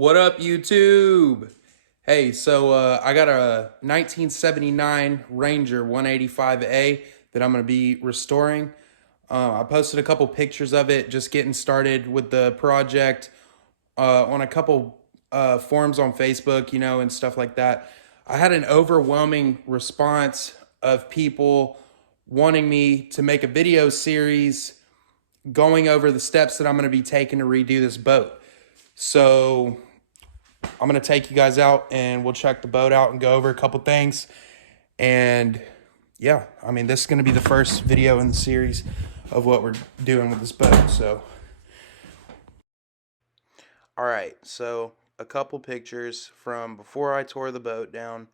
What up, YouTube? Hey, so I got a 1979 Ranger 185A that I'm going to be restoring. I posted a couple pictures of it, just getting started with the project on a couple forums on Facebook, and stuff like that. I had an overwhelming response of people wanting me to make a video series going over the steps that I'm going to be taking to redo this boat. So I'm going to take you guys out and we'll check the boat out and go over a couple things. And yeah, I mean, this is going to be the first video in the series of what we're doing with this boat. So, all right. So a couple pictures from before I tore the boat down,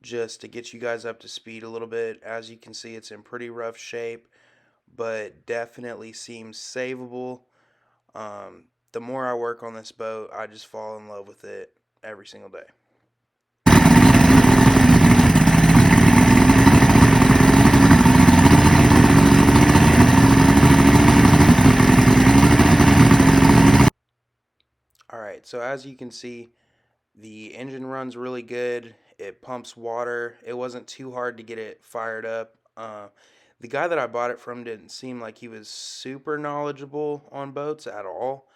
just to get you guys up to speed a little bit. As you can see, it's in pretty rough shape, but definitely seems savable. The more I work on this boat, I just fall in love with it every single day. Alright, so as you can see, the engine runs really good. It pumps water. It wasn't too hard to get it fired up. The guy that I bought it from didn't seem like he was super knowledgeable on boats at all.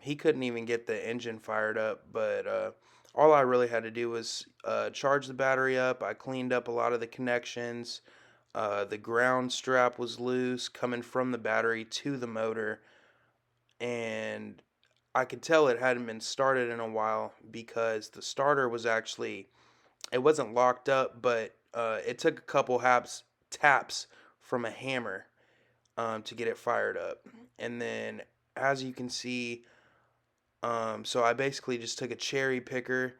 He couldn't even get the engine fired up, but all I really had to do was charge the battery up. I cleaned up a lot of the connections. The ground strap was loose coming from the battery to the motor, and I could tell it hadn't been started in a while because the starter was actually, it wasn't locked up, but it took a couple taps from a hammer to get it fired up. And then as you can see, so I basically just took a cherry picker,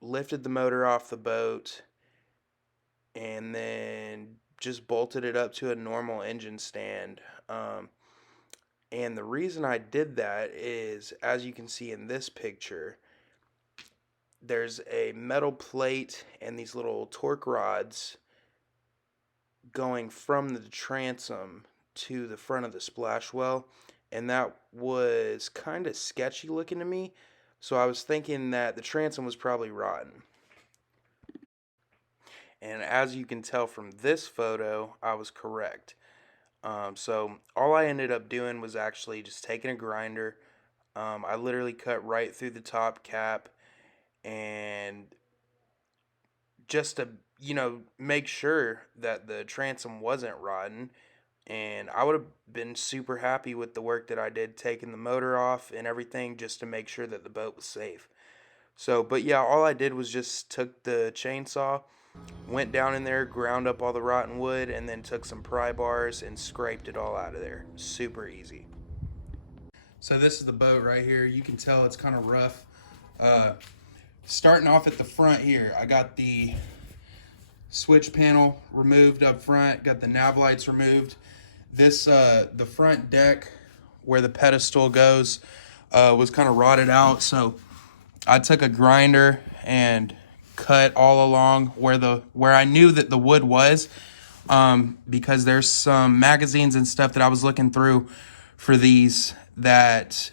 lifted the motor off the boat, and then just bolted it up to a normal engine stand. And the reason I did that is, as you can see in this picture, there's a metal plate and these little torque rods going from the transom to the front of the splash well, and that was kind of sketchy looking to me, so I was thinking that the transom was probably rotten. And as you can tell from this photo, I was correct. So all I ended up doing was actually just taking a grinder. I literally cut right through the top cap, and just to make sure that the transom wasn't rotten. And I would have been super happy with the work that I did taking the motor off and everything, just to make sure that the boat was safe. So, but yeah, all I did was just took the chainsaw, went down in there, ground up all the rotten wood, and then took some pry bars and scraped it all out of there. Super easy. So this is the boat right here. You can tell it's kind of rough. Starting off at the front here, I got the switch panel removed up front, got the nav lights removed. This, the front deck where the pedestal goes, was kind of rotted out, so I took a grinder and cut all along where I knew that the wood was, because there's some magazines and stuff that I was looking through for these that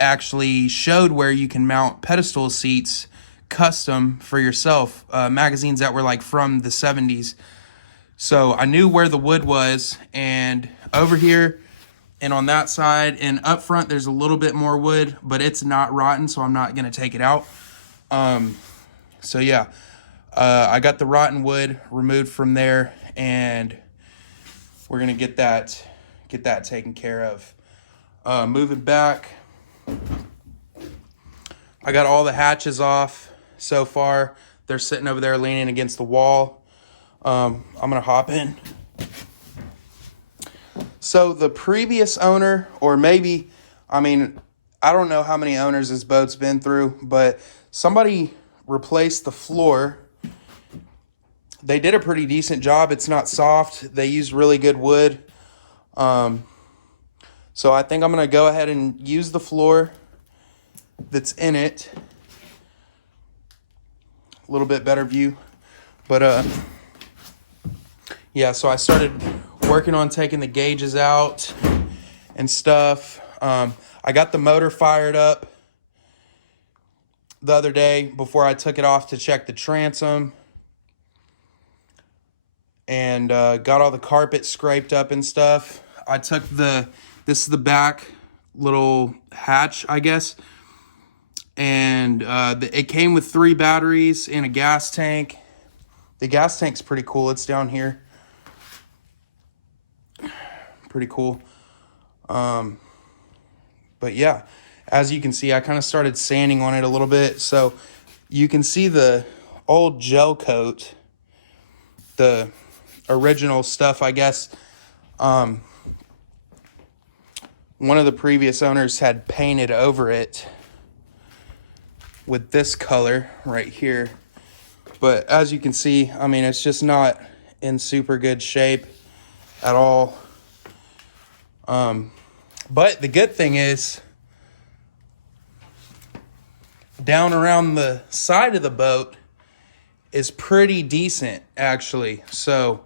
actually showed where you can mount pedestal seats custom for yourself, magazines that were like from the 70s. So I knew where the wood was, and over here and on that side and up front there's a little bit more wood, but it's not rotten, so I'm not going to take it out. So yeah, I got the rotten wood removed from there, and we're going to get that taken care of. Moving back, I got all the hatches off so far. They're sitting over there leaning against the wall. I'm going to hop in. So the previous owner, or maybe, I don't know how many owners this boat's been through, but somebody replaced the floor. They did a pretty decent job. It's not soft. They used really good wood. So I think I'm going to go ahead and use the floor that's in it. A little bit better view. But yeah, so I started working on taking the gauges out and stuff. I got the motor fired up. the other day before I took it off to check the transom, and got all the carpet scraped up and stuff. I took this is the back little hatch, I guess, and it came with 3 batteries and a gas tank. The gas tank's pretty cool. It's down here. Pretty cool. But yeah, as you can see, I kind of started sanding on it a little bit. So you can see the old gel coat, the original stuff, I guess. One of the previous owners had painted over it with this color right here. But as you can see, I mean, it's just not in super good shape at all. But the good thing is, down around the side of the boat is pretty decent, actually. So,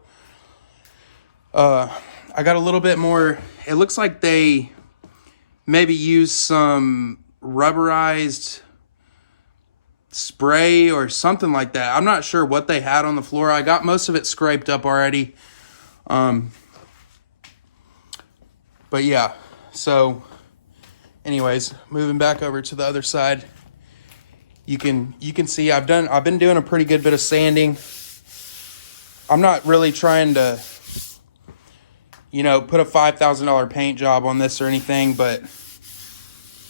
I got a little bit more. It looks like they maybe used some rubberized spray or something like that. I'm not sure what they had on the floor. I got most of it scraped up already. But yeah, so anyways, moving back over to the other side, you can see I've been doing a pretty good bit of sanding. I'm not really trying to, put a $5,000 paint job on this or anything, but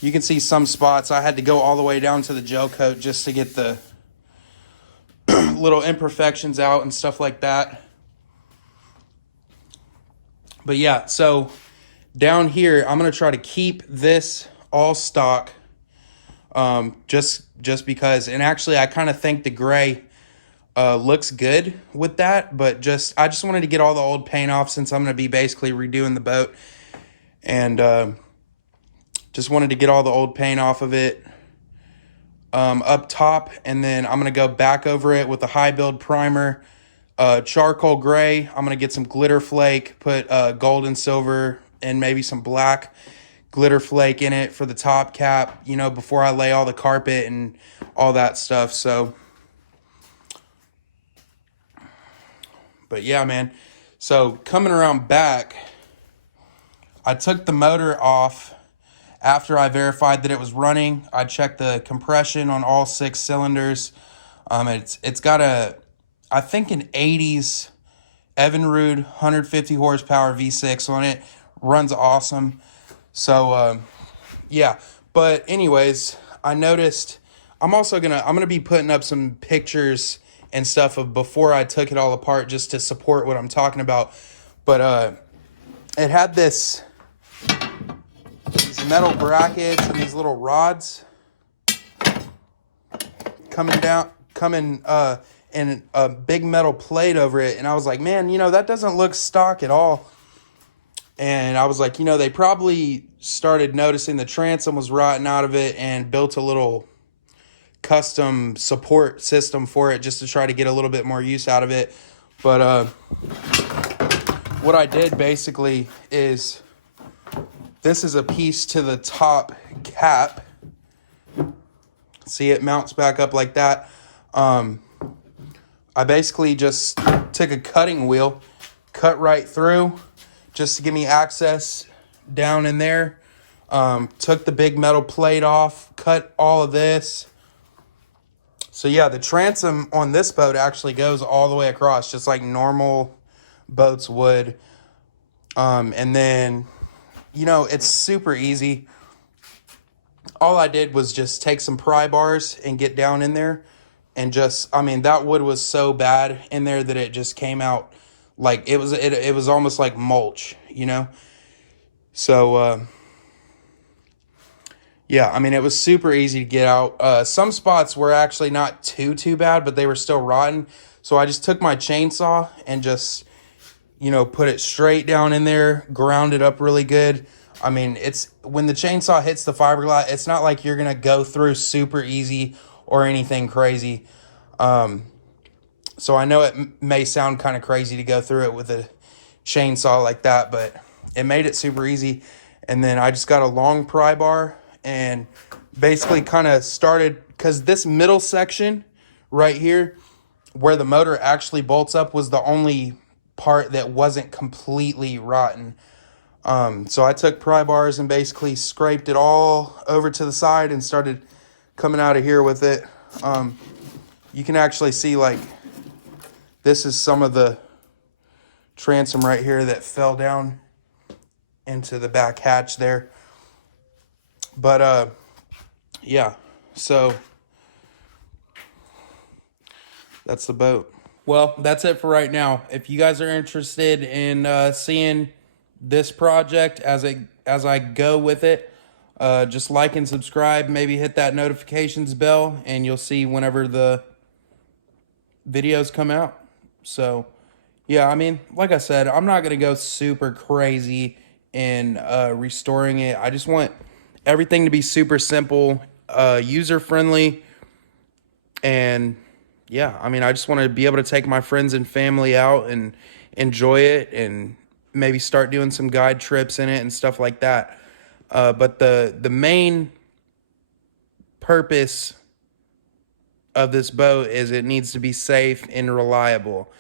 you can see some spots I had to go all the way down to the gel coat just to get the little imperfections out and stuff like that. But yeah, so down here, I'm going to try to keep this all stock, just because. And actually, I kind of think the gray looks good with that. But I just wanted to get all the old paint off since I'm going to be basically redoing the boat. And just wanted to get all the old paint off of it up top. And then I'm going to go back over it with a high build primer. Charcoal gray. I'm going to get some glitter flake, put gold and silver and maybe some black glitter flake in it for the top cap, before I lay all the carpet and all that stuff. So, but yeah, man. So coming around back, I took the motor off after I verified that it was running. I checked the compression on all 6 cylinders. It's got I think an 80s Evinrude 150 horsepower V6 on it. Runs awesome. So yeah, but anyways, I noticed I'm gonna be putting up some pictures and stuff of before I took it all apart, just to support what I'm talking about. But it had these metal brackets and these little rods coming and a big metal plate over it. And I was like, man, that doesn't look stock at all. And I was like, they probably started noticing the transom was rotting out of it and built a little custom support system for it just to try to get a little bit more use out of it. But what I did basically is, this is a piece to the top cap. See, it mounts back up like that. I basically just took a cutting wheel, cut right through just to give me access down in there. Took the big metal plate off, cut all of this. So yeah, the transom on this boat actually goes all the way across, just like normal boats would. And then, it's super easy. All I did was just take some pry bars and get down in there. And that wood was so bad in there that it just came out like it was almost like mulch, So, yeah, it was super easy to get out. Some spots were actually not too bad, but they were still rotten. So I just took my chainsaw and just, put it straight down in there, ground it up really good. It's when the chainsaw hits the fiberglass, it's not like you're going to go through super easy or anything crazy. So I know it may sound kind of crazy to go through it with a chainsaw like that, but it made it super easy. And then I just got a long pry bar and basically kind of started because this middle section right here where the motor actually bolts up was the only part that wasn't completely rotten. So I took pry bars and basically scraped it all over to the side and started coming out of here with it. You can actually see, like, this is some of the transom right here that fell down into the back hatch there. But yeah, so that's the boat. Well, that's it for right now. If you guys are interested in seeing this project as I go with it, just like and subscribe, maybe hit that notifications bell, and you'll see whenever the videos come out. So yeah, I mean, like I said, I'm not gonna go super crazy in restoring it. I just want everything to be super simple, user friendly, and yeah, I mean, I just want to be able to take my friends and family out and enjoy it, and maybe start doing some guide trips in it and stuff like that. But the main purpose of this boat is it needs to be safe and reliable.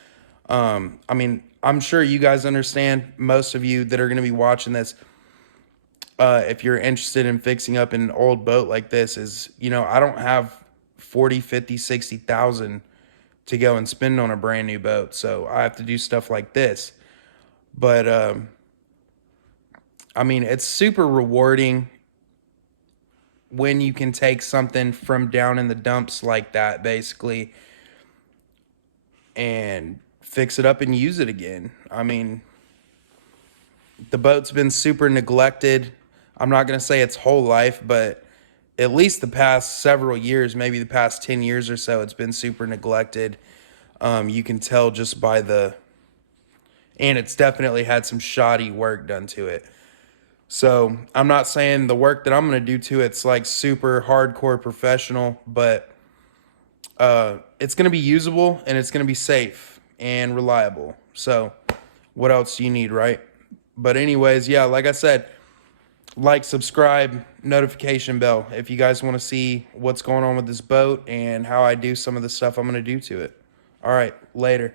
I mean, I'm sure you guys understand, most of you that are going to be watching this, if you're interested in fixing up an old boat like this, is, you know, I don't have 40, 50, 60,000 to go and spend on a brand new boat. So I have to do stuff like this. But, I mean, it's super rewarding when you can take something from down in the dumps like that, basically, and fix it up and use it again. I mean, the boat's been super neglected. I'm not going to say its whole life, but at least the past several years, maybe the past 10 years or so, it's been super neglected. You can tell just by and it's definitely had some shoddy work done to it. So I'm not saying the work that I'm going to do to it's like super hardcore professional, but it's going to be usable, and it's going to be safe and reliable. So what else do you need, right? But anyways, yeah, like I said, like, subscribe, notification bell if you guys want to see what's going on with this boat and how I do some of the stuff I'm going to do to it. All right, later.